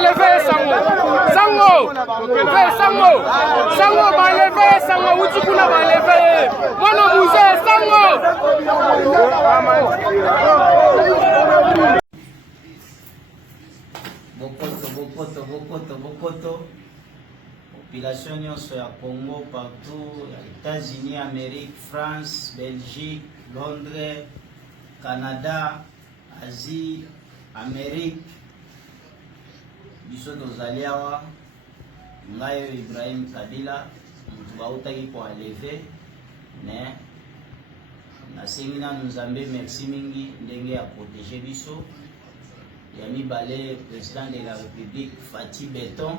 levé sango. Sango. Sango ba levé sango uti kuna ba levé. Mwana muze sango. Bokoto. Population nyonso ya Congo partout, États-Unis, Amérique, France, Belgique, Londres, Canada, Asie, Amérique. Biso tozali awa ngayo Ibrahim Kabila mutu bautaki kwa lever mais nasengi na Nzambe merci mingi ndenge ya protéger biso. Ya mibale président de la République Fati Beton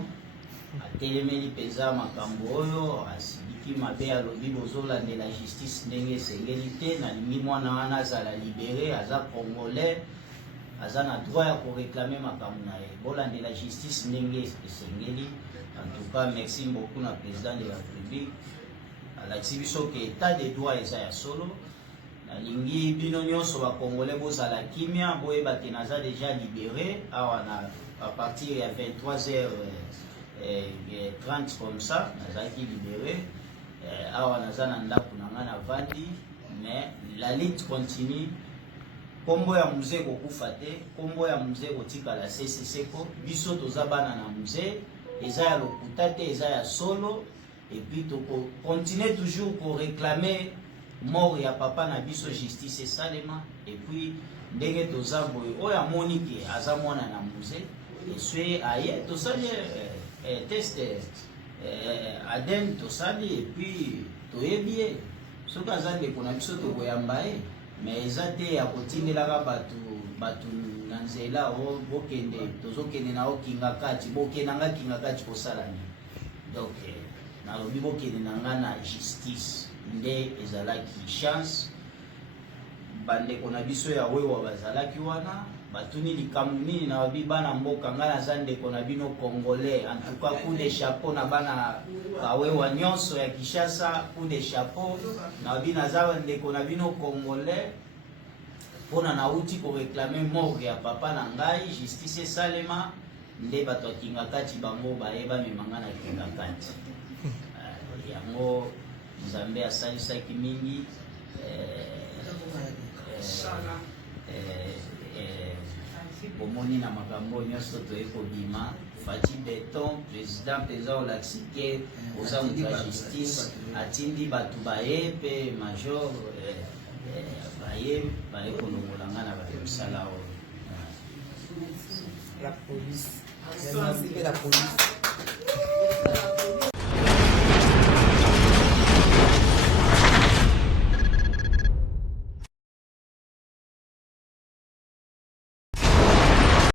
atelemeli peza makambo oyo asidiki mabe alobi bozolandela justice ndenge esengeli te nalingi mwana wana azala libéré aza congolais aza na droit ya koréclamer makambo na ye bolandela justice ndenge esengeli. En tout cas merci beaucoup na président de la République alakisi biso ke état de droit eza ya solo. Nalingi bino nyonso ba congolais bozala kimia boyeba ke naza déjà libéré awa à partir ya 23h30 comme ça nazalaki libéré awa naza na ndako na nga na vandi mais la lutte continue. Kombo ya musée kokufa te, kombo ya musée kotikala seseko biso toza bana na musée eza ya lokuta te eza ya solo et puis to continuer toujours pour réclamer mort ya papa na biso justice esalema et puis ndenge toza boye oyo amoni ke aza mwana na musée eswe aye tosali test ADN tosali et puis toyebi ye soki aza ndeko na biso tokoyamba ye mais eza te ya kotindelaka bato na nzela bokende tozokende na okinga kati bokendanga kinga kati kosala nini. Donc nalobi bokende na nga na justice nde ezalaki chance bandeko na biso ya wewa bazalaki wana batuni likambo nini na babi bana mboka nga naza ndeko na bino congolais. En tout cas coup de chapeau na bana bawewa nyonso ya Kinshasa, coup de chapeau na babi naza ndeko na bino congolais pona na uti ko réclamer mort ya papa na ngai justice esalema nde bato ya kinga kati bango bayeba memanga na kinga kati yango Nzambe asalisaki mingi bomoni na makambo nyonso toyeko bima. Fati Beton président peza olakisi ke oza moto ya justice atindi bato baye pe major baye kolongolanga na bato mosala oyo. La police.